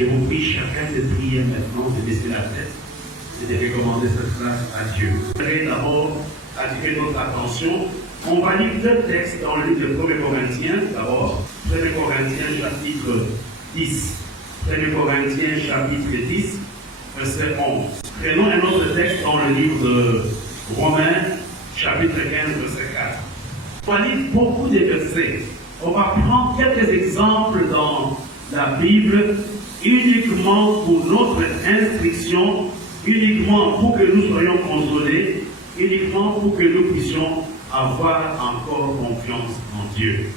Je vous prie chacun de prier maintenant, de baisser la tête et de recommander cette place à Dieu. Je voudrais d'abord attirer notre attention. On va lire deux textes dans le livre de 1 Corinthiens. D'abord, 1 Corinthiens chapitre 10. 1 Corinthiens chapitre 10, verset 11. Prenons un autre texte dans le livre de Romains, chapitre 15, verset 4. On va lire beaucoup de versets. On va prendre quelques exemples dans la Bible, uniquement pour notre instruction, uniquement pour que nous soyons consolés, uniquement pour que nous puissions avoir encore confiance en Dieu.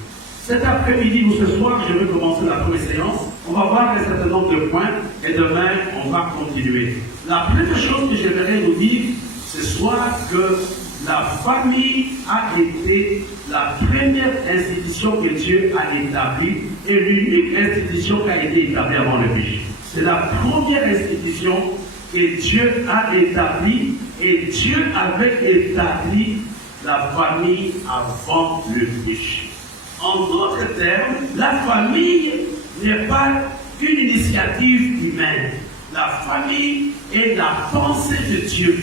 Cet après-midi ou ce soir, je vais commencer la première séance. On va voir un certain nombre de points et demain, on va continuer. La première chose que j'aimerais vous dire ce soir, que la famille a été la première institution que Dieu a établie et l'unique institution qui a été établie avant le péché. C'est la première institution que Dieu a établie et Dieu avait établi la famille avant le péché. En d'autres termes, la famille n'est pas une initiative humaine. La famille est la pensée de Dieu.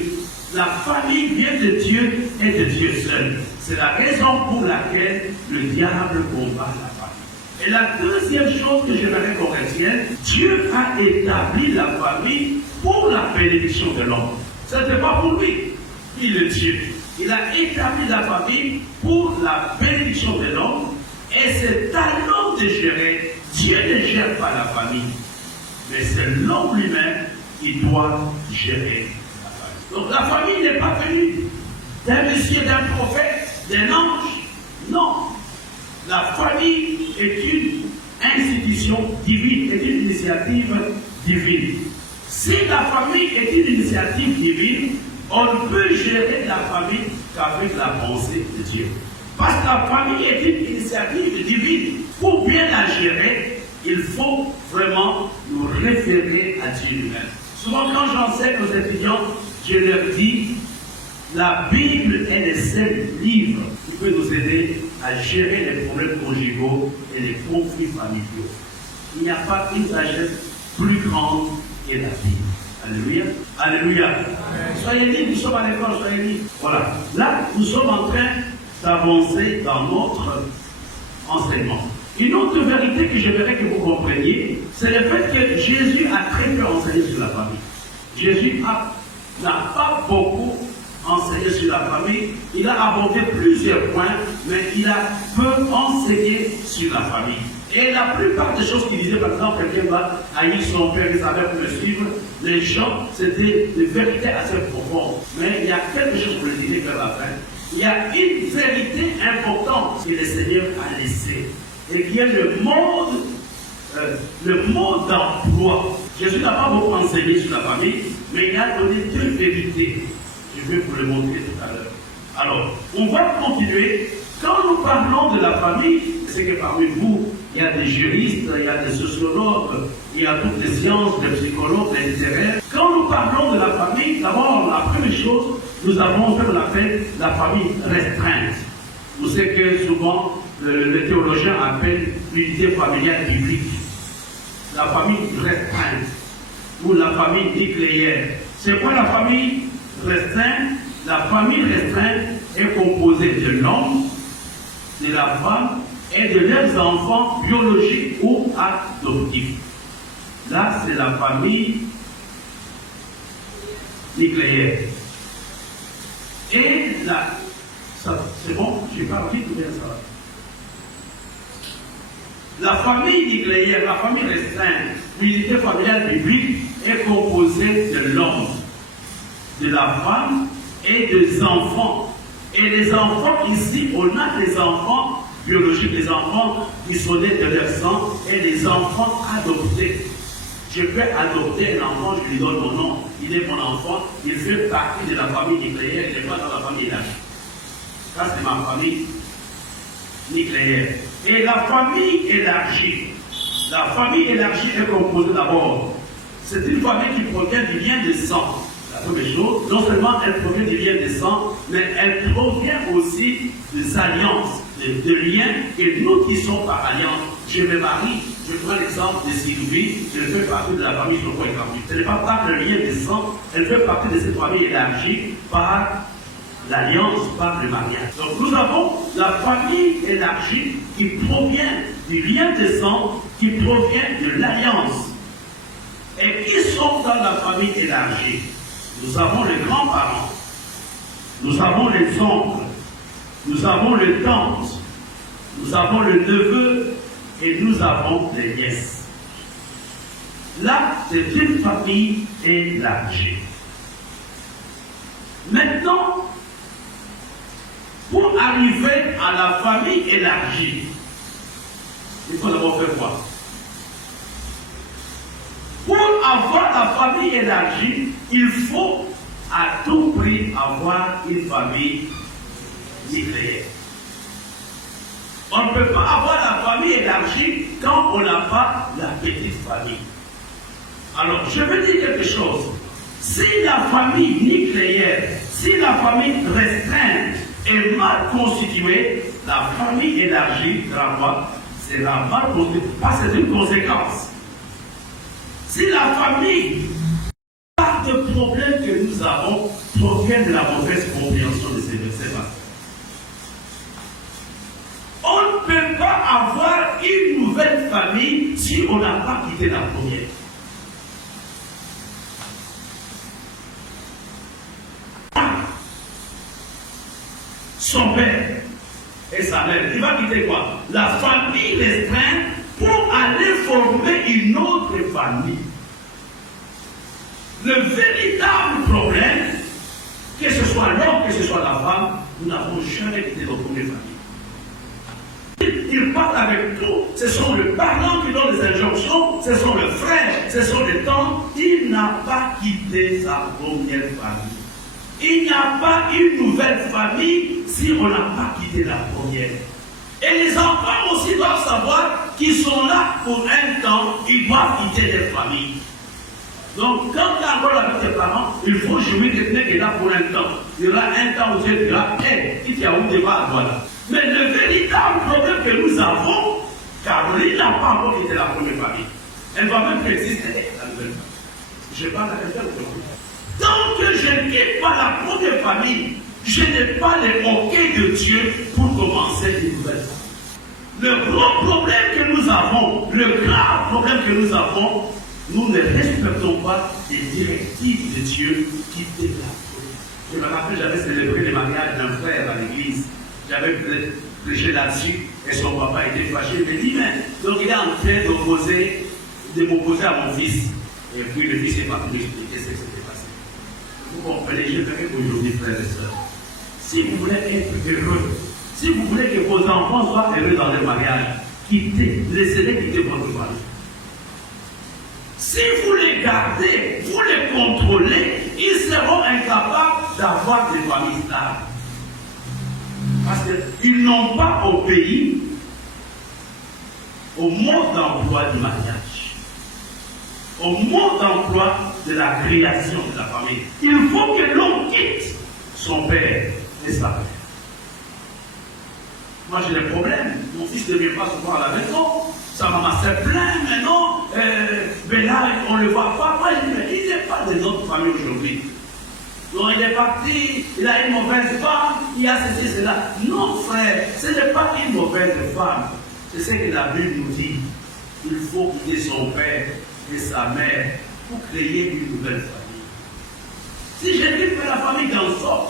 La famille vient de Dieu et de Dieu seul. C'est la raison pour laquelle le diable combat la famille. Et la deuxième chose que j'aimerais qu'on retienne, Dieu a établi la famille pour la bénédiction de l'homme. Ce n'était pas pour lui, il est Dieu. Il a établi la famille pour la bénédiction de l'homme. Et c'est à l'homme de gérer. Dieu ne gère pas la famille. Mais c'est l'homme lui-même qui doit gérer. Donc la famille n'est pas venue d'un monsieur, d'un prophète, d'un ange. Non. La famille est une institution divine, est une initiative divine. Si la famille est une initiative divine, on ne peut gérer la famille qu'avec la pensée de Dieu. Parce que la famille est une initiative divine. Pour bien la gérer, il faut vraiment nous référer à Dieu lui-même. Souvent quand j'enseigne aux étudiants, je leur dis, la Bible est le seul livre qui peut nous aider à gérer les problèmes conjugaux et les conflits familiaux. Il n'y a pas une sagesse plus grande que la Bible. Alléluia. Alléluia. Amen. Soyez libres, nous sommes à l'école, soyez libres. Voilà. Là, nous sommes en train d'avancer dans notre enseignement. Une autre vérité que j'aimerais que vous compreniez, c'est le fait que Jésus a très peu enseigné sur la famille. Jésus n'a pas beaucoup enseigné sur la famille. Il a abordé plusieurs points, mais il a peu enseigné sur la famille. Et la plupart des choses qu'il disait, par exemple, quelqu'un va haïr son père, il savait pour le suivre. Les gens, c'était des vérités assez profondes. Mais il y a quelque chose pour le dire vers la fin. Il y a une vérité importante que le Seigneur a laissée. Et qui est le mode d'emploi. Jésus n'a pas beaucoup enseigné sur la famille, mais il a donné deux vérités. Je vais vous le montrer tout à l'heure. Alors, on va continuer. Quand nous parlons de la famille, c'est que parmi vous, il y a des juristes, il y a des sociologues, il y a toutes les sciences, des psychologues, des littéraires. Quand nous parlons de la famille, d'abord, la première chose, nous avons ce qu'on appelle la famille restreinte. Vous savez que souvent, les théologiens appellent l'unité familiale biblique. La famille restreinte ou la famille nucléaire. C'est quoi la famille restreinte? La famille restreinte est composée de l'homme, de la femme et de leurs enfants biologiques ou adoptifs. Là, c'est la famille nucléaire. Et là, c'est bon? Je n'ai pas vite ou bien ça va? La famille nucléaire, la famille restreinte, l'unité familiale biblique est composée de l'homme, de la femme et des enfants. Et les enfants ici, on a des enfants biologiques, les enfants qui sont nés de leur sang et les enfants adoptés. Je peux adopter un enfant, je lui donne mon nom, il est mon enfant, il fait partie de la famille nucléaire, il n'est pas dans la famille élargie. Ça, c'est ma famille nucléaire. Et la famille élargie. La famille élargie est composée d'abord. C'est une famille qui provient du lien de sang. La première chose, non seulement elle provient du lien de sang, mais elle provient aussi des alliances, de liens, et nous qui sommes par alliance. Je me marie, Je prends l'exemple de Sylvie, je fais partie de la famille Joko et Kambi. Ce n'est pas par le lien de sang, elle fait partie de cette famille élargie par l'alliance, par le mariage. Donc nous avons la famille élargie qui provient du lien de sang, qui provient de l'alliance. Et qui sont dans la famille élargie? Nous avons les grands-parents, nous avons les oncles, nous avons les tantes, nous avons le neveu et nous avons les nièces. Là, c'est une famille élargie. Maintenant, pour arriver à la famille élargie, il faut d'abord faire quoi? Pour avoir la famille élargie, il faut à tout prix avoir une famille nucléaire. On ne peut pas avoir la famille élargie quand on n'a pas la petite famille. Alors, je veux dire quelque chose. Si la famille nucléaire, si la famille restreinte est mal constituée, la famille élargie sera mal constituée. Parce que c'est une conséquence. Si la famille, part de problèmes que nous avons, provient de la mauvaise compréhension de ces versets. On ne peut pas avoir une nouvelle famille si on n'a pas quitté la première. Son père et sa mère, il va quitter quoi? La famille restreinte pour aller former une autre famille. Le véritable problème, que ce soit l'homme, que ce soit la femme, nous n'avons jamais quitté notre première famille. Il parle avec tout. Ce sont les parents qui donnent les injonctions, ce sont les frères, ce sont les tantes. Il n'a pas quitté sa première famille. Il n'y a pas une nouvelle famille si on n'a pas quitté la première. Et les enfants aussi doivent savoir qu'ils sont là pour un temps, ils doivent quitter leur famille. Donc, quand tu as encore avec tes parents, il faut jouer quelqu'un qui est là pour un temps. Il y aura un temps où Dieu dira, hé, si tu as où tu vas à toi là. Mais le véritable problème que nous avons, Caroline n'a pas encore quitté la première famille. Elle va même exister la nouvelle famille. Je parle à quelqu'un aujourd'hui. Tant que je ne quitte pas la première famille, je n'ai pas le hockey de Dieu pour commencer une nouvelle famille. Le gros problème que nous avons, le grave problème que nous avons, nous ne respectons pas les directives de Dieu qui déclarent. Je me rappelle, j'avais célébré le mariage d'un frère à l'église. J'avais prêché là-dessus et son papa était fâché. Il me dit, mais donc il est en train de m'opposer à mon fils. Et puis le fils est parti m'expliquer ce qui s'était passé. Vous comprenez, je dirais aujourd'hui, frères et sœurs, si vous voulez être heureux, si vous voulez que vos enfants soient heureux dans le mariage, laissez-les quitter votre famille. Si vous les gardez, vous les contrôlez, ils seront incapables d'avoir des familles stables. Parce qu'ils n'ont pas obéi au mode d'emploi du mariage, au mode d'emploi de la création de la famille. Il faut que l'on quitte son père et sa mère. Moi j'ai des problèmes, mon fils ne vient pas souvent à la maison, sa maman se plaint, mais non, mais là on ne le voit pas. Moi je dis, mais il n'est pas de notre famille aujourd'hui. Donc il est parti, il a une mauvaise femme, il y a ceci, cela. Non frère, ce n'est pas une mauvaise femme. C'est ce que la Bible nous dit. Il faut quitter son père et sa mère pour créer une nouvelle famille. Si je dis que la famille d'Anson,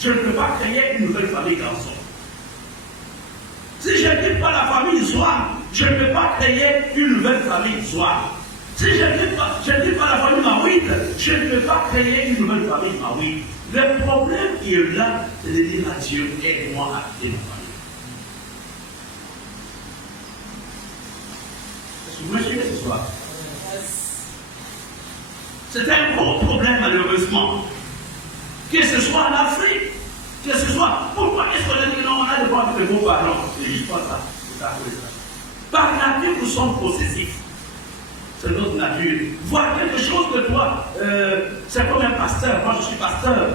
je ne peux pas créer une nouvelle famille d'Anson. Si je ne dis pas la famille Zoar, je ne peux pas créer une nouvelle famille Zoar. Si je ne dis pas la famille Maouid, je ne peux pas créer une nouvelle famille Maouid. Le problème qui est là, c'est de dire à Dieu, aide-moi à quitter ma famille. Est-ce que vous me suivez ce soir? C'est un gros problème malheureusement. Que ce soit en Afrique, que ce soit. Pourquoi est-ce qu'on dit non, on a des droits de beaux parents? C'est juste pas ça. C'est ça. Par nature, nous sommes possessifs. C'est notre nature. Voir quelque chose de toi, c'est comme un pasteur. Moi, je suis pasteur.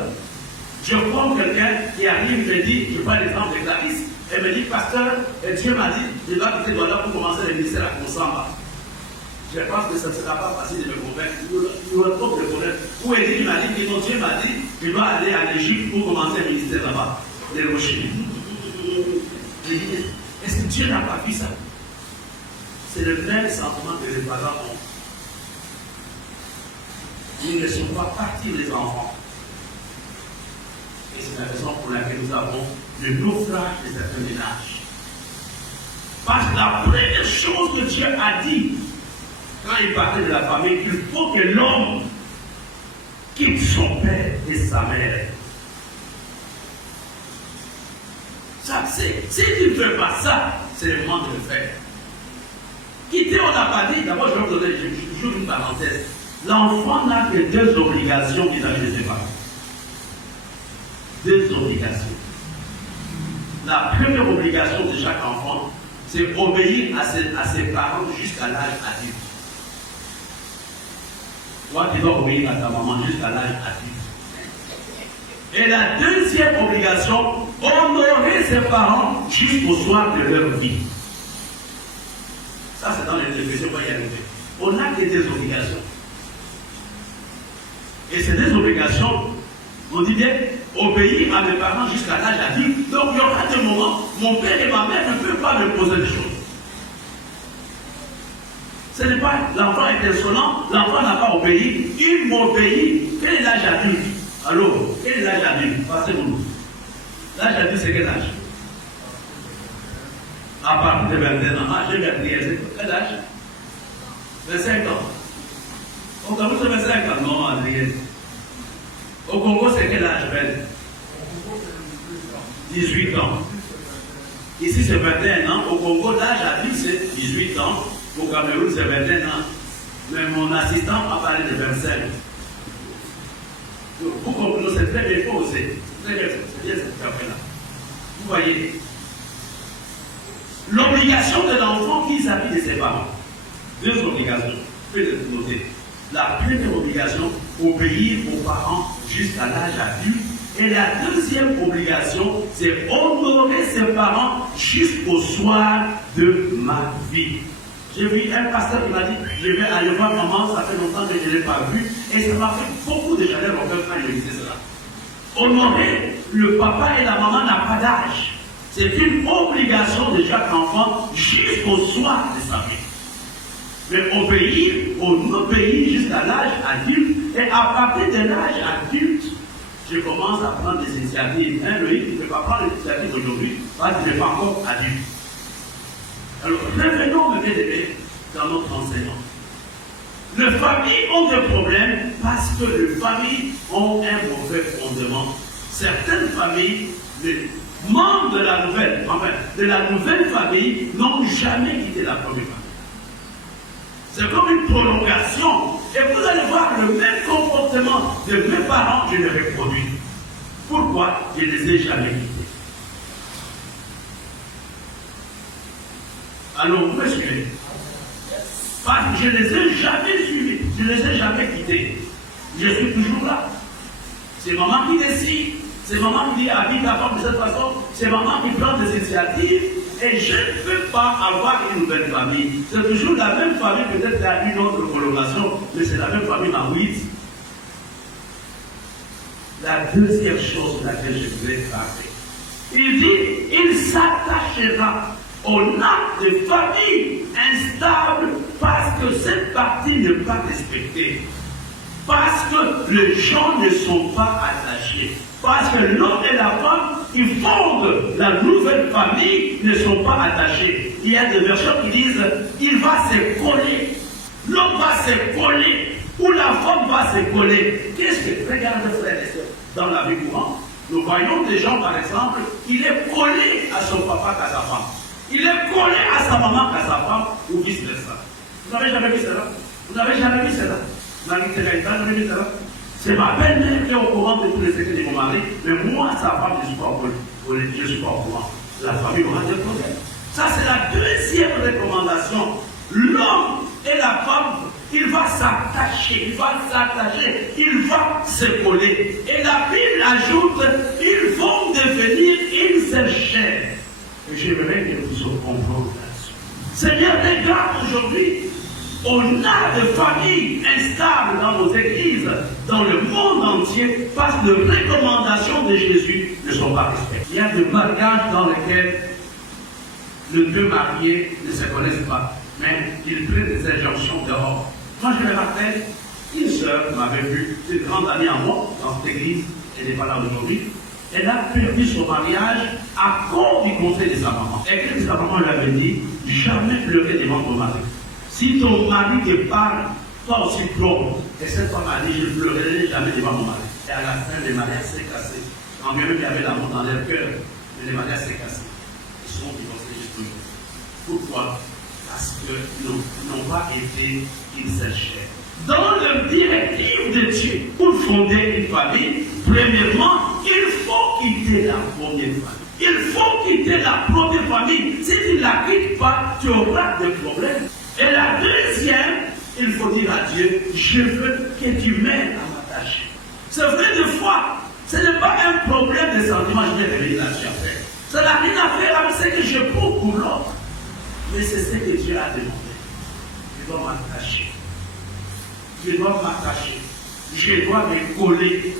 Je prends quelqu'un qui arrive, me dit, je prends l'exemple de Clarisse, elle me dit, pasteur, Dieu m'a dit, je dois quitter Douala pour commencer le ministère à Consamba. Je pense que ça ne sera pas facile de me convaincre. Nous avons le problème. Où est-il? Il m'a dit que mon Dieu m'a dit qu'il doit aller en Égypte pour commencer un ministère là-bas. Les rochers. Est-ce que Dieu n'a pas vu ça? C'est le même sentiment que les parents ont. Ils ne laissons pas partir les enfants. Et c'est la raison pour laquelle nous avons le naufrage de certains ménages. Parce que la première chose que Dieu a dit, quand il parlait de la famille, il faut que l'homme quitte son père et sa mère. Ça, si tu ne fais pas ça, c'est le moment de le faire. Quitter, on n'a pas dit. D'abord, je vais vous donner toujours une parenthèse. L'enfant n'a que deux obligations qu'il a chez ses parents. Deux obligations. La première obligation de chaque enfant, c'est obéir à ses parents jusqu'à l'âge adulte. Toi, tu dois obéir à ta maman jusqu'à l'âge adulte. Et la deuxième obligation, honorer ses parents jusqu'au soir de leur vie. Ça, c'est dans les définitions qu'on y arrive. On n'a que des obligations. Et ces deux obligations, on dit bien, obéir à mes parents jusqu'à l'âge adulte. Donc, il y aura des moments, mon père et ma mère ne peuvent pas me poser des choses. Ce n'est pas l'enfant est insolent, l'enfant n'a pas obéi, il m'obéit. Quel est l'âge adulte? Alors, quel est l'âge adulte? Passez-vous. L'âge adulte, c'est quel âge? À partir de 21 ans. Ah, j'ai bien prié. Quel âge? 25 ans. Au Cameroun, c'est 25 ans. Non, Adrien. Au Congo, c'est quel âge, Ben? 18 ans. Ici, c'est 21 ans. Au Congo, l'âge adulte, c'est 18 ans. Au Cameroun, c'est 21 ans. Mais mon assistant a parlé de 25. Vous comprenez, c'est très bien posé. C'est très bien, c'est bien cette café-là. Vous voyez, l'obligation de l'enfant vis-à-vis de ses parents. Deux obligations. Faites noter. La première obligation, obéir aux parents jusqu'à l'âge adulte. Et la deuxième obligation, c'est honorer ses parents jusqu'au soir de ma vie. J'ai vu un pasteur qui m'a dit, je vais aller voir maman, ça fait longtemps que je ne l'ai pas vu, et ça m'a fait beaucoup de chaleur au cœur quand il disait cela. Honorer le papa et la maman n'a pas d'âge. C'est une obligation de chaque enfant jusqu'au soir de sa vie. Mais obéir, on obéit jusqu'à l'âge adulte, et à partir de l'âge adulte, je commence à prendre des initiatives. Loïc, tu ne peux pas prendre l'initiative aujourd'hui, parce que tu n'es pas encore adulte. Alors, revenons, mes bien-aimés, dans notre enseignement. Les familles ont des problèmes parce que les familles ont un mauvais fondement. Certaines familles, les membres de la nouvelle famille n'ont jamais quitté la première famille. C'est comme une prolongation. Et vous allez voir le même comportement de mes parents, je les reproduis. Pourquoi? Je ne les ai jamais quittés. Alors, vous me suivez? Parce que je ne les ai jamais suivis, je ne les ai jamais quittés. Je suis toujours là. C'est maman qui décide, c'est maman qui dit habille la femme de cette façon, c'est maman qui prend des initiatives, et je ne peux pas avoir une nouvelle famille. C'est toujours la même famille, peut-être qu'il y a une autre coloration, mais c'est la même famille en 8. La deuxième chose sur laquelle je voulais parler, il dit, il s'attachera on a des familles instables parce que cette partie n'est pas respectée. Parce que les gens ne sont pas attachés. Parce que l'homme et la femme qui fondent la nouvelle famille ne sont pas attachés. Il y a des versions qui disent il va se coller. L'homme va se coller. Ou la femme va se coller. Qu'est-ce que, regardez frères et sœurs, dans la vie courante, nous voyons des gens par exemple, il est collé à son papa qu'à sa femme. Il est collé à sa maman qu'à sa femme, ou vice-versa. Vous n'avez jamais vu cela? Vous n'avez jamais vu cela? Vous n'avez jamais vu cela? C'est ma belle-mère qui est au courant de tous les secrets de mon mari, mais moi, sa femme, je ne suis pas au courant. Je ne suis pas au courant. La famille aura des problèmes. Ça, c'est la deuxième recommandation. L'homme et la femme, il va s'attacher, il va se coller. Et la Bible ajoute, ils vont devenir une seule chair. Et j'aimerais que nous nous comprenions là-dessus. Seigneur, regarde aujourd'hui On a de familles instables dans nos églises, dans le monde entier, parce que les recommandations de Jésus ne sont pas respectées. Il y a des mariages dans lesquels les deux mariés ne se connaissent pas, mais ils prennent des injonctions dehors. Moi, je me rappelle, une sœur m'avait vu, c'est une grande amie à moi, dans cette église, elle n'est pas là aujourd'hui. Elle a perdu son mariage à cause du conseil de sa maman. Et que sa maman lui avait dit, jamais pleurer devant ton mari. Si ton mari te parle, toi aussi pleure. Et cette femme a dit, je ne pleurerai jamais devant mon mari. Et à la fin, le mariage s'est cassé. Quand même, il y avait l'amour dans leur cœur, mais le mariage s'est cassé. Ils sont divorcés justement. Pourquoi? Parce qu'ils n'ont pas été une seule chair. Dans le directive de Dieu, pour fonder une famille, premièrement, il faut quitter la première famille. Il faut quitter la première famille. Si tu ne la quittes pas, tu auras des problèmes. Et la deuxième, il faut dire à Dieu, je veux que tu m'aides à m'attacher. C'est vrai, des fois, ce n'est pas un problème de sentiment, je vais revenir là-dessus après. Ça n'a rien à faire avec ce que je pour l'autre. Mais c'est ce que Dieu a demandé. Je dois m'attacher. Je dois m'attacher. Je dois me coller.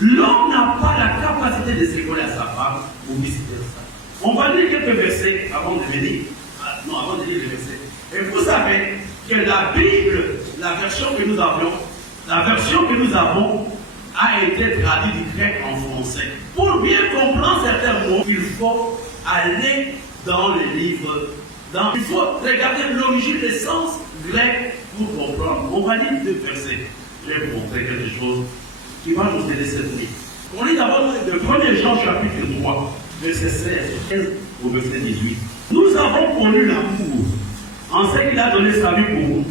L'homme n'a pas la capacité de se coller à sa femme ou vice-versa. On va lire quelques versets avant de venir. Non, avant de lire les versets. Et vous savez que la Bible, la version que nous avons, a été traduite du grec en français. Pour bien comprendre certains mots, il faut aller dans les livres. Il faut regarder l'origine, le sens grec pour comprendre. On va lire deux versets. Je vais vous montrer quelque chose qui va nous aider cette nuit. On lit d'abord le 1er Jean chapitre 3, verset 16 au verset 18. Nous avons connu l'amour en ce qu'il a donné sa vie pour nous.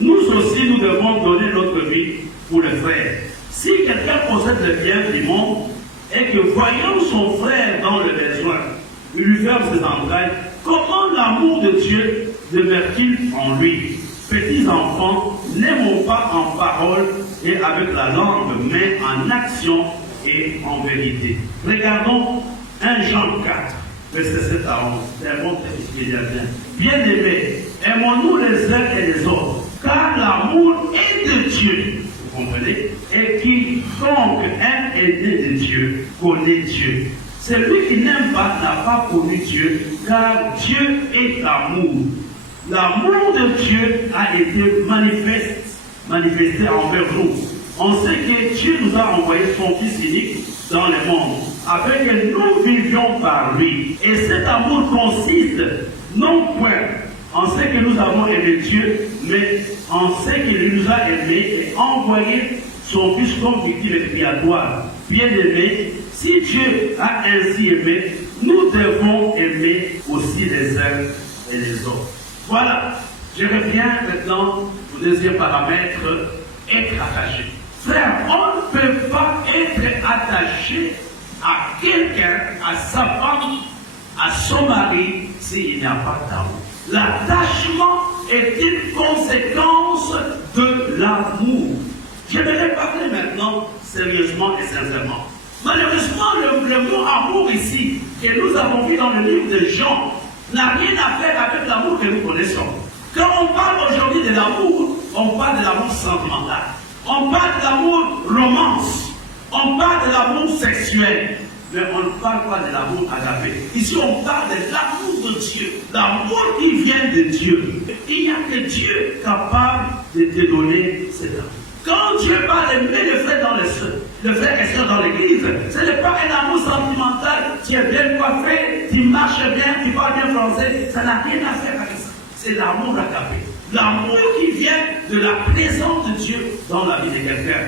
Nous aussi, nous devons donner notre vie pour les frères. Si quelqu'un possède le bien du monde et que voyant son frère dans le besoin, il lui ferme ses entrailles, comment l'amour de Dieu demeure-t-il en lui? Petits enfants, n'aimons pas en parole et avec la langue, mais en action et en vérité. Regardons 1 Jean 4, verset 7 à 11. C'est un bon texte qui vient bien. Bien-aimés, aimons-nous les uns et les autres, car l'amour est de Dieu. Vous comprenez? Et quiconque aime et né de Dieu, connaît Dieu. Celui qui n'aime pas n'a pas connu Dieu, car Dieu est amour. L'amour de Dieu a été manifesté envers nous. On sait que Dieu nous a envoyé son Fils unique dans le monde, afin que nous vivions par lui. Et cet amour consiste non point en ce que nous avons aimé Dieu, mais en ce qu'il nous a aimés et envoyé son Fils comme victime expiatoire. Bien-aimés, si Dieu a ainsi aimé, nous devons aimer aussi les uns et les autres. Voilà, je reviens maintenant au deuxième paramètre, être attaché. Frère, on ne peut pas être attaché à quelqu'un, à sa femme, à son mari, s'il n'y a pas d'amour. L'attachement est une conséquence de l'amour. Je vais parler maintenant sérieusement et sincèrement. Malheureusement, le mot amour ici, que nous avons vu dans le livre de Jean, n'a rien à faire avec l'amour que nous connaissons. Quand on parle aujourd'hui de l'amour, on parle de l'amour sentimental. On parle de l'amour romance. On parle de l'amour sexuel. Mais on ne parle pas de l'amour agapé. Ici, on parle de l'amour de Dieu. L'amour qui vient de Dieu. Il n'y a que Dieu capable de te donner cet amour. Quand Dieu parle d'aimer le frère et sœur dans l'église, ce n'est pas un amour sentimental. Tu es bien coiffé, tu marches bien, tu parles bien français. Ça n'a rien à faire avec ça. C'est l'amour agapé. L'amour qui vient de la présence de Dieu dans la vie de quelqu'un.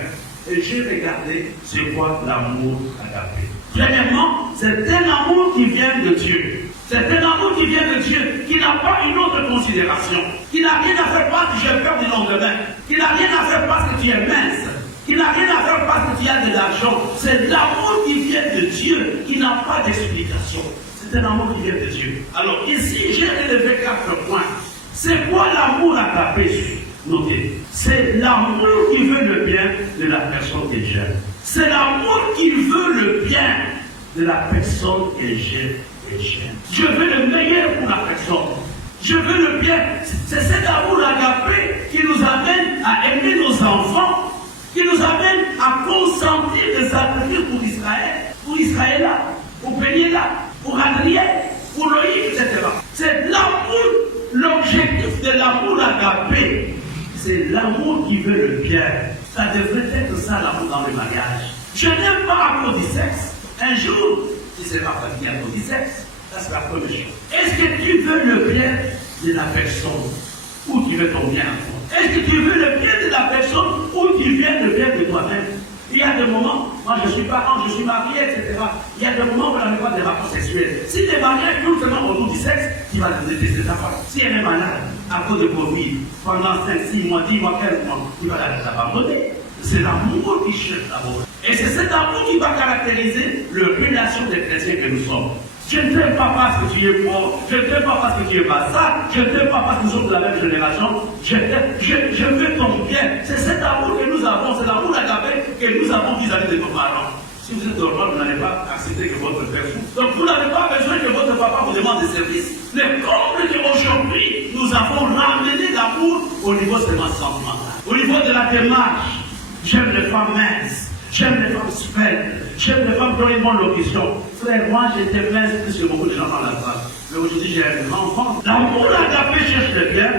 Et j'ai regardé c'est quoi l'amour agapé. Premièrement, c'est un amour qui vient de Dieu. C'est un amour qui vient de Dieu, qui n'a pas une autre considération, qui n'a rien à faire parce que j'ai peur du lendemain, qui n'a rien à faire parce que tu es mince, qui n'a rien à faire parce que tu as de l'argent. C'est l'amour qui vient de Dieu, qui n'a pas d'explication. C'est un amour qui vient de Dieu. Alors ici, j'ai relevé 4 points. C'est quoi l'amour agapé? Notez, c'est l'amour qui veut le bien de la personne que j'aime. C'est l'amour qui veut le bien de la personne que j'aime. Je veux le meilleur pour la personne. Je veux le bien. C'est cet amour agapé qui nous amène à aimer nos enfants, qui nous amène à consentir des sacrifices pour Israël, pour Israël, pour Péniela, pour Adrien, pour Loïc, etc. C'est l'amour, l'objectif de l'amour agapé, c'est l'amour qui veut le bien. Ça devrait être ça l'amour dans le mariage. Je n'aime pas à cause du sexe. Un jour, si c'est pas fatigué à cause du sexe, ça sera pas le chose. Est-ce que tu veux le bien de la personne ou tu veux ton bien à toi? Est-ce que tu veux le bien de la personne ou tu veux le bien de toi-même? Il y a des moments, moi je suis parent, je suis marié, etc. Il y a des moments où on n'avait pas des rapports sexuels. Si tu es marié tout seulement autour du sexe, tu vas te détester ta femme. Si elle est malade à cause de Covid, pendant 5, 6 mois, 10 mois, 15 mois, tu vas l'abandonner. C'est l'amour qui cherche l'amour. Et c'est cet amour qui va caractériser la relation des chrétiens que nous sommes. Je ne t'aime pas parce que tu es pauvre, je ne t'aime pas parce que tu es pas ça, je ne t'aime pas parce que nous sommes de la même génération, je veux ton bien. C'est cet amour que nous avons, c'est l'amour agapé que nous avons vis-à-vis de nos parents. Si vous êtes normal, vous n'allez pas accepter que votre père souffre. Donc vous n'avez pas besoin que votre papa vous demande des services. Le comble qu'aujourd'hui, nous avons ramené l'amour au niveau seulement sentimental. Au niveau de la démarche, j'aime les femmes minces. J'aime les femmes sphères, j'aime les femmes dont ils m'ont l'occasion. Frère, moi j'étais mince plus que beaucoup de gens dans la salle. Mais aujourd'hui j'ai un enfant. L'amour agapé cherche le bien.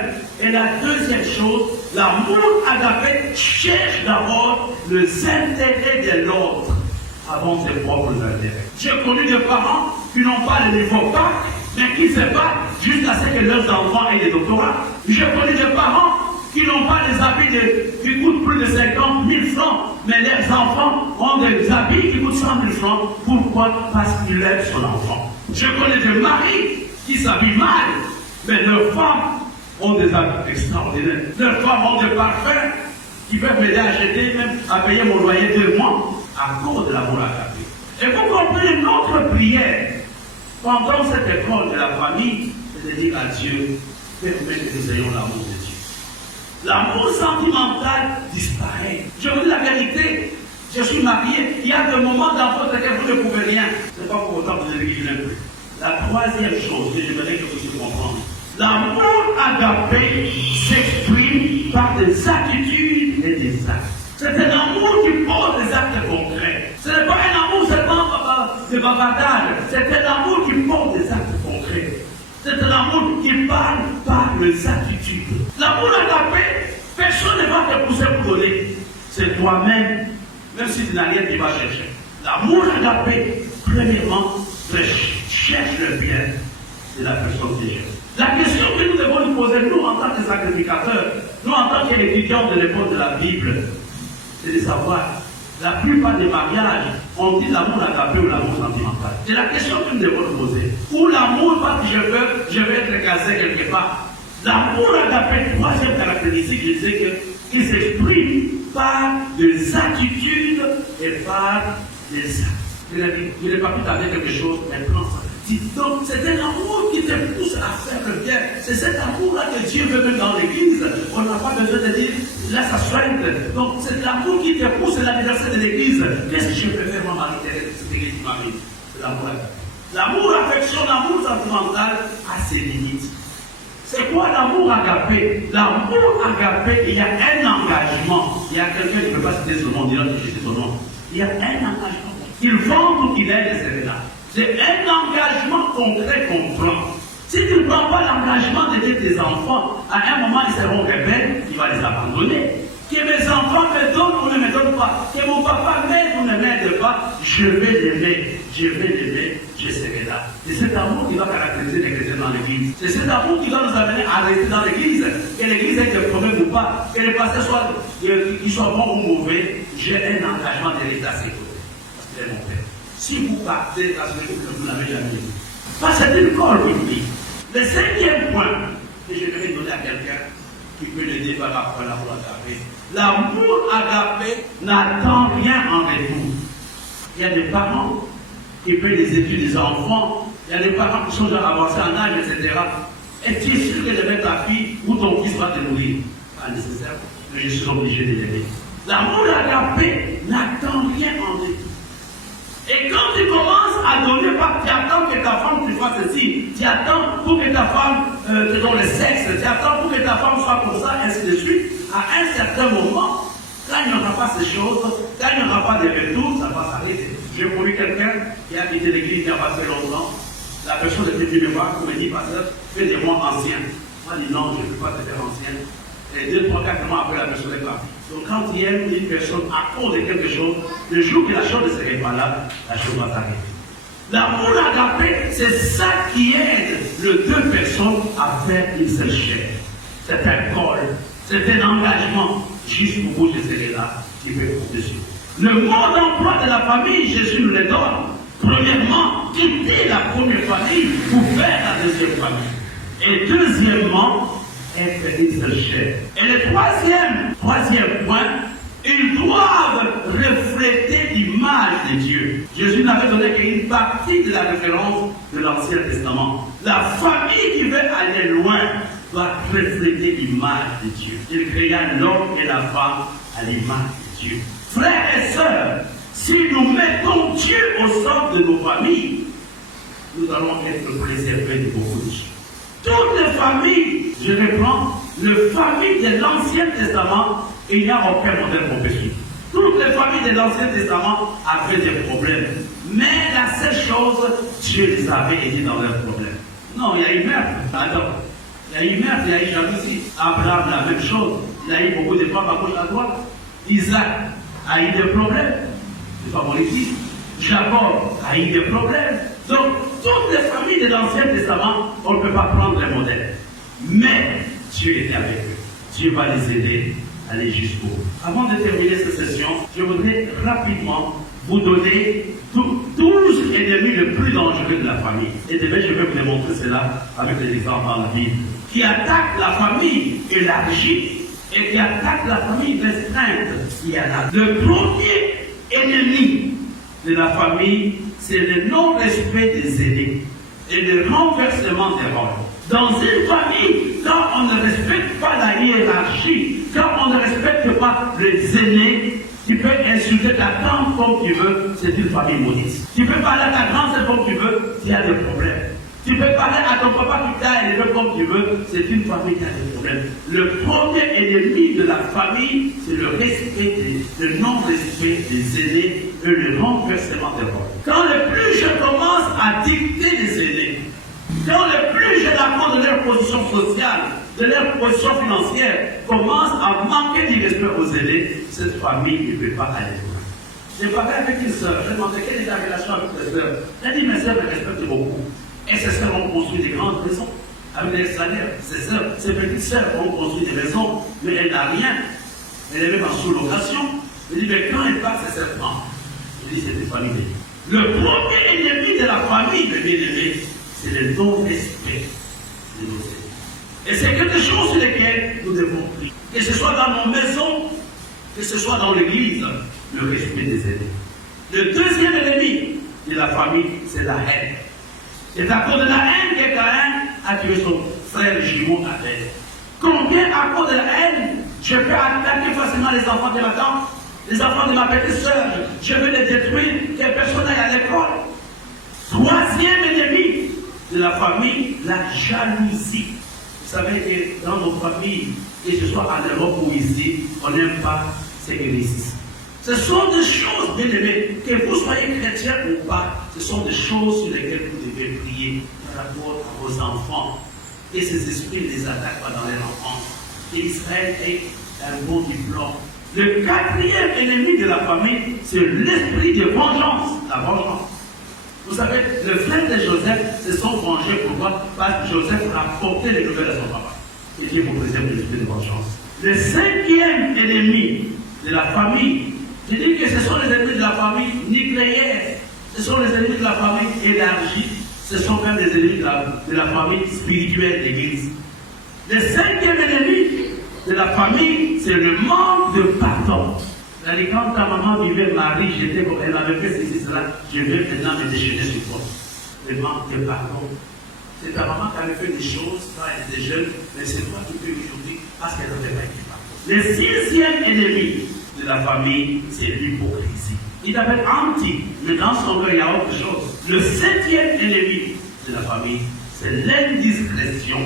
Et la deuxième chose, l'amour agapé cherche d'abord les intérêts de l'autre avant ses propres intérêts. J'ai connu des parents qui n'ont pas le niveau bac, mais qui se battent jusqu'à ce que leurs enfants aient des doctorats. J'ai connu des parents qui n'ont pas des habits qui coûtent plus de 50 000 francs, mais leurs enfants ont des habits qui coûtent 100 000 francs. Pourquoi? Parce qu'ils aiment son enfant. Je connais des maris qui s'habillent mal, mais leurs femmes ont des habits extraordinaires. Leurs femmes ont des parfums qui peuvent m'aider à acheter, même à payer mon loyer 2 mois, à cause de l'amour agapé. Et vous comprenez notre prière pendant cette école de la famille, c'est de dire à Dieu, permets que nous ayons l'amour de Dieu. L'amour sentimental disparaît. Je vous dis la vérité, je suis marié, il y a des moments dans votre vie où vous ne pouvez rien. Ce n'est pas pour autant que vous avez vu un peu. La troisième chose que j'aimerais que vous puissiez comprendre, l'amour agapé s'exprime par des attitudes et des actes. C'est un amour qui pose des actes concrets. Ce n'est pas un amour seulement de bavardage, c'est un amour qui pose des actes concrets. C'est un amour qui parle par les attitudes. L'amour agapé, personne ne va te pousser pour donner. C'est toi-même, même si tu n'as rien, tu vas chercher. L'amour agapé, premièrement, cherche le bien de la personne qui cherche. La question que nous devons nous poser, nous en tant que sacrificateurs, nous en tant qu'étudiants de l'école de la Bible, c'est de savoir, la plupart des mariages, on dit l'amour agapé ou l'amour sentimental. C'est la question que nous devons nous poser. Ou l'amour parce que je veux être casé quelque part. L'amour agapé, troisième caractéristique, je disais qu'il s'exprime par des attitudes et par des actes. Je n'ai pas pu t'amener quelque chose, mais prends ça. Donc, c'est un amour qui te pousse à faire le bien. C'est cet amour-là que Dieu veut mettre dans l'église. On n'a pas besoin de dire, laisse ça soigne. Donc, c'est l'amour qui te pousse, c'est l'anniversaire de l'église. Qu'est-ce que je peux faire, mon mari, cette église qui m'arrive? C'est l'amour agapé. L'amour affection, l'amour sentimental a ses limites. C'est quoi l'amour agapé? L'amour agapé, il y a un engagement. Il y a quelqu'un qui ne peut pas citer son nom, il dira que je sais son nom. Il y a un engagement. Il vend ou qu'il aide, c'est là. C'est un engagement concret qu'on prend. Si tu ne prends pas l'engagement d'aider tes enfants, à un moment ils seront rebelles, il va les abandonner. Que mes enfants me donnent ou ne me donnent pas, que mon papa m'aide ou ne m'aide pas, je vais l'aimer, je serai là. C'est cet amour qui va caractériser les chrétiens dans l'église. C'est cet amour qui va nous amener à rester dans l'église. Que l'église ait des problèmes ou pas, que les pasteurs soient bons ou mauvais, j'ai un engagement de l'État à ses côtés. Parce qu'il est mon père. Si vous partez dans ce que vous n'avez jamais vu, parce que c'est une corde qui. Le cinquième point que je vais donner à quelqu'un qui peut l'aider par rapport à l'amour agapé. L'amour agapé n'attend rien en retour. Il y a des parents qui payent les études des enfants, il y a des parents qui sont déjà avancés en âge, etc. Et tu es sûr que de mettre ta fille ou ton fils va te nourrir. Pas nécessaire, mais je suis obligé de l'aider. L'amour agapé n'attend rien en retour. Et quand tu commences à donner, tu attends que ta femme te fasse ceci, tu attends pour que ta femme dans le sexe, tu attends pour que ta femme soit comme ça, ainsi de suite. À un certain moment, quand il n'y aura pas ces choses, quand il n'y aura pas de retour, ça va s'arrêter. J'ai connu quelqu'un qui a quitté l'église il n'y a pas très longtemps. La personne était venue me voir pour me dire, pasteur, fais des mois anciens. Moi, je dis non, je ne peux pas te faire ancien. Et 2, 3, 4 mois après, la personne est là. Donc, quand il aime une personne à cause de quelque chose, le jour que la chose ne serait pas là, la chose va s'arrêter. L'amour agapé, c'est ça qui aide les deux personnes à faire une seule chair. C'est un col, c'est un engagement. Juste pour vous, je serai là, qui peut compter sur vous. Le mot d'emploi de la famille, Jésus nous le donne. Premièrement, quitter la première famille pour faire la deuxième famille. Et deuxièmement, être une seule chair. Et le troisième point, ils doivent refléter l'image de Dieu. Jésus n'avait donné qu'une partie de la référence de l'Ancien Testament. La famille qui veut aller loin doit refléter l'image de Dieu. Il créa l'homme et la femme à l'image de Dieu. Frères et sœurs, si nous mettons Dieu au centre de nos familles, nous allons être préservés de beaucoup de choses. Toutes les familles, je reprends, les familles de l'Ancien Testament, il n'y a aucun modèle professionnel. Toutes les familles de l'Ancien Testament avaient des problèmes. Mais la seule chose, Dieu les avait aidés dans leurs problèmes. Non, il y a eu meurtre. Attends. Il y a eu meurtre, il y a eu jalousie. Abraham, la même chose. Il a eu beaucoup de femmes à gauche à droite. Isaac a eu des problèmes. C'est favoritisme. Jacob a eu des problèmes. Donc, toutes les familles de l'Ancien Testament, on ne peut pas prendre un modèle. Mais Dieu était avec eux. Dieu va les aider à aller jusqu'au bout. Avant de terminer cette session, je voudrais rapidement vous donner 12 ennemis les plus dangereux de la famille. Et demain, je vais vous démontrer cela avec des exemples dans la Bible. Qui attaquent la famille élargie et qui attaquent la famille restreinte. Il y en a. Le premier ennemi de la famille, c'est le non-respect des aînés et le renversement des rôles. Dans une famille, quand on ne respecte pas la hiérarchie, quand on ne respecte pas les aînés, tu peux insulter ta tante comme tu veux, c'est une famille maudite. Tu peux parler à ta grande-sœur comme tu veux, il y a des problèmes. Tu peux parler à ton papa qui t'a élevé comme tu veux, c'est une famille qui a des problèmes. Le premier ennemi de la famille, c'est le non-respect des aînés et le renversement des rôles. Quand les plus jeunes commencent à dicter les aînés, quand les plus jeunes, à cause de leur position sociale, de leur position financière, commencent à manquer du respect aux aînés, cette famille ne peut pas aller loin. J'ai parlé avec une sœur, je lui ai demandé quelle est ta relation avec tes sœurs. Elle dit, mes sœurs me respectent beaucoup. Et ses sœurs ont construit des grandes maisons avec des salaires. Ses petites sœurs ont construit des maisons, mais elle n'a rien. Elle est même en sous-location. Elle dit, mais quand elle part, c'est cette femme. Je dis, c'est des familles. Le premier ennemi de la famille de bien-aimés, c'est le non-respect de nos aînés. Et c'est quelque chose sur lequel nous devons prier. Que ce soit dans nos maisons, que ce soit dans l'église, le respect des aînés. Le deuxième ennemi de la famille, c'est la haine. C'est à cause de la haine que Caïn a tué son frère jumeau Abel. Combien à cause de la haine, je peux attaquer facilement les enfants de ma tante, les enfants de ma petite sœur, je veux les détruire, que personne n'aille à l'école. Troisième ennemi de la famille, la jalousie. Vous savez que dans nos familles, que ce soit en Europe ou ici, on n'aime pas ce qui existe. Ce sont des choses, bien aimées, que vous soyez chrétien ou pas, ce sont des choses sur lesquelles vous devez prier par rapport à vos enfants. Et ces esprits ne les attaquent pas dans leur enfance. Et Israël est un bon diplôme. Le quatrième ennemi de la famille, c'est l'esprit de vengeance, la vengeance. Vous savez, le frère de Joseph se sont vengés. Pourquoi? Parce que Joseph a porté les nouvelles à son papa. Et Dieu vous préserve de l'esprit de vengeance. Le cinquième ennemi de la famille, je dis que ce sont les ennemis de la famille nucléaire, ce sont les ennemis de la famille élargie, ce sont même les ennemis de la famille spirituelle de l'Église. Le cinquième ennemi de la famille, c'est le manque de pardon. C'est-à-dire, quand ta maman vivait Marie, j'étais comme elle avait fait ceci, cela, je vais maintenant me déchaîner sur toi. Le manque de pardon. C'est ta maman qui avait fait des choses quand elle était jeune, mais c'est toi qui peux aujourd'hui parce qu'elle n'avait pas été pardon. Le sixième ennemi de la famille, c'est l'hypocrisie. Il avait anti, mais dans son cœur, il y a autre chose. Le septième ennemi de la famille, c'est l'indiscrétion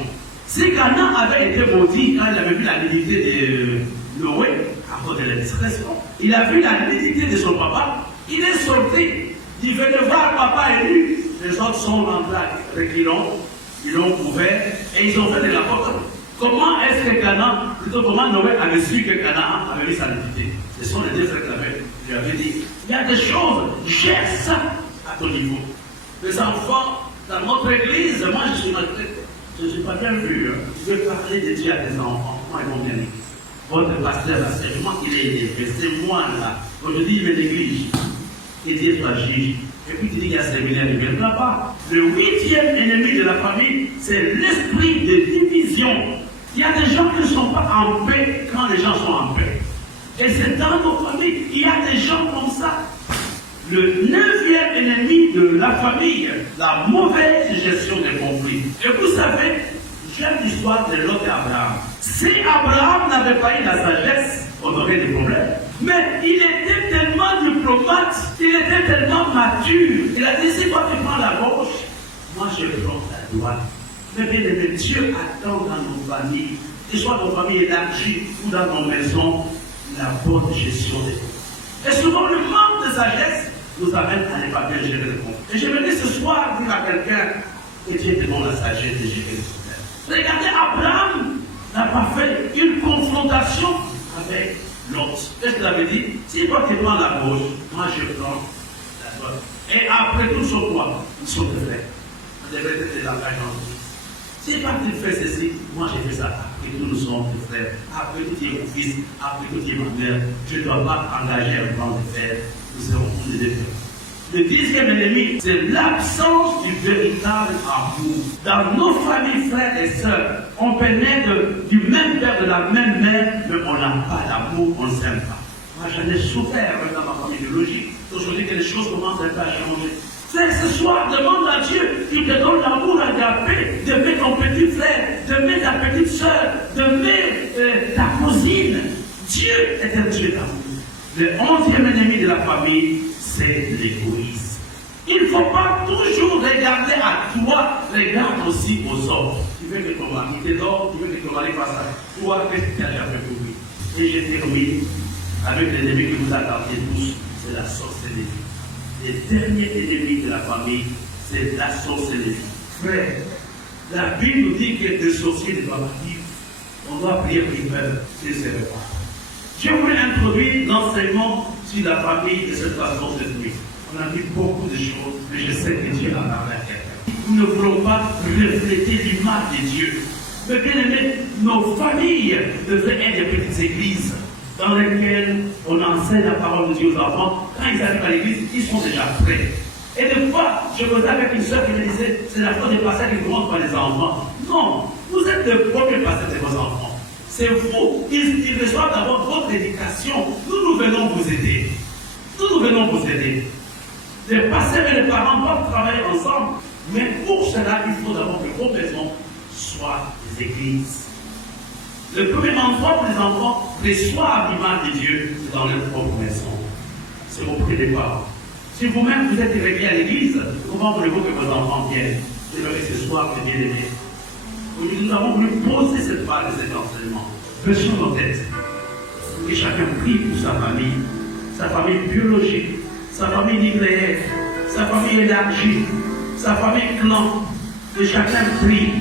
Si Canaan avait été maudit quand il avait vu la nudité de Noé, à cause de la discrétion, il a vu la nudité de son papa, il est sorti, il veut de voir papa est nu. Les autres sont rentrés avec ils l'ont couvert et ils ont fait de la porte. Comment est-ce que Canaan, plutôt comment Noé avait su que Canaan avait vu sa nudité? Ce sont les deux frères qui lui avaient dit, il y a des choses, gère ça à ton niveau. Les enfants, dans notre église, moi je suis je ne suis pas bien vu. Je veux parler de Dieu à des enfants. Moi, ils vont bien l'église. Votre pasteur, c'est moi qui l'ai élevé. C'est moi là. Aujourd'hui, il me néglige. Et Dieu soit juge. Et puis tu dis qu'il y a séminaire, il ne viendra pas. Le 8e ennemi de la famille, c'est l'esprit de division. Il y a des gens qui ne sont pas en paix quand les gens sont en paix. Et c'est dans nos familles, il y a des gens comme ça. Le 9e ennemi de la famille, la mauvaise gestion des conflits. Et vous savez, j'aime l'histoire de Lot et Abraham. Si Abraham n'avait pas eu la sagesse, on aurait des problèmes. Mais il était tellement diplomate, il était tellement mature. Il a dit, si toi tu prends la gauche, moi je prends la droite. Mais bien aimé, Dieu attend dans nos familles, que ce soit nos familles élargies ou dans nos maisons, la bonne gestion des conflits. Et souvent le manque de sagesse nous amène à ne pas bien gérer les conflits. Et je me dis ce soir, dire à quelqu'un que Dieu te donne la sagesse de gérer les problèmes. Regardez, Abraham n'a pas fait une confrontation avec l'autre. Qu'est-ce qu'il avait dit? Si toi tu prends la gauche, moi je prends la droite. Et après tout son quoi? Ils sont des frères. On devrait être des enfants gentils. Si toi tu fais ceci, moi je fais ça. Après tout nous sommes des frères. Après tout tu es mon fils. Après tout tu es ma mère. Je ne dois pas engager un plan de fer. Nous serons tous les deux. Le 10e ennemi, c'est l'absence du véritable amour. Dans nos familles, frères et sœurs, on peut naître du même père, de la même mère, mais on n'a pas d'amour, on ne s'aime pas. Moi, j'en ai souffert dans ma famille biologique. Aujourd'hui, que les choses commencent un peu à changer. C'est ce soir, demande à Dieu qu'il te donne l'amour agapé, d'aimer ton petit frère, d'aimer ta petite sœur, d'aimer ta cousine. Dieu est un Dieu d'amour. Le 11e ennemi de la famille, c'est l'égoïsme. Il ne faut pas toujours regarder à toi, regarde aussi aux autres. Tu veux que ton mari te dort, tu veux que ton mari fasse ça. Toi, qu'est-ce que tu as fait pour lui? Et je termine avec l'ennemi que vous attendez tous, c'est la sorcellerie. Le dernier ennemi de la famille, c'est la sorcellerie. Frère, la Bible nous dit que des sorciers ne doivent pas vivre. On doit prier pour qu'ils peuvent se séparer. Je voulais introduire l'enseignement sur la famille de cette façon cette nuit. On a dit beaucoup de choses, mais je sais que Dieu a parlé à quelqu'un. Nous ne voulons pas refléter l'image de Dieu. Mais bien aimé, nos familles devraient être des petites églises dans lesquelles on enseigne la parole de Dieu aux enfants. Quand ils arrivent à l'église, ils sont déjà prêts. Et des fois, je faisais avec une soeur qui me disait, c'est la fois des pasteurs qui commencent par les enfants. Non, vous êtes le premier pasteur de vos enfants. C'est vous. Ils reçoivent d'abord votre éducation. Nous venons vous aider. Nous venons vous aider. Les pasteurs et les parents doivent travailler ensemble. Mais pour cela, il faut d'abord que vos maisons soient des églises. Le premier endroit pour les enfants reçoivent l'image de Dieu, c'est dans leur propre maison. C'est auprès des parents. Si vous-même vous êtes irrégulier à l'église, comment voulez-vous que vos enfants viennent? J'aimerais ce soir que bien aimé. Nous avons voulu poser cette base de cet enseignement. Baissons nos têtes. Que chacun prie pour sa famille biologique, sa famille nucléaire, sa famille élargie, sa famille clan. Que chacun prie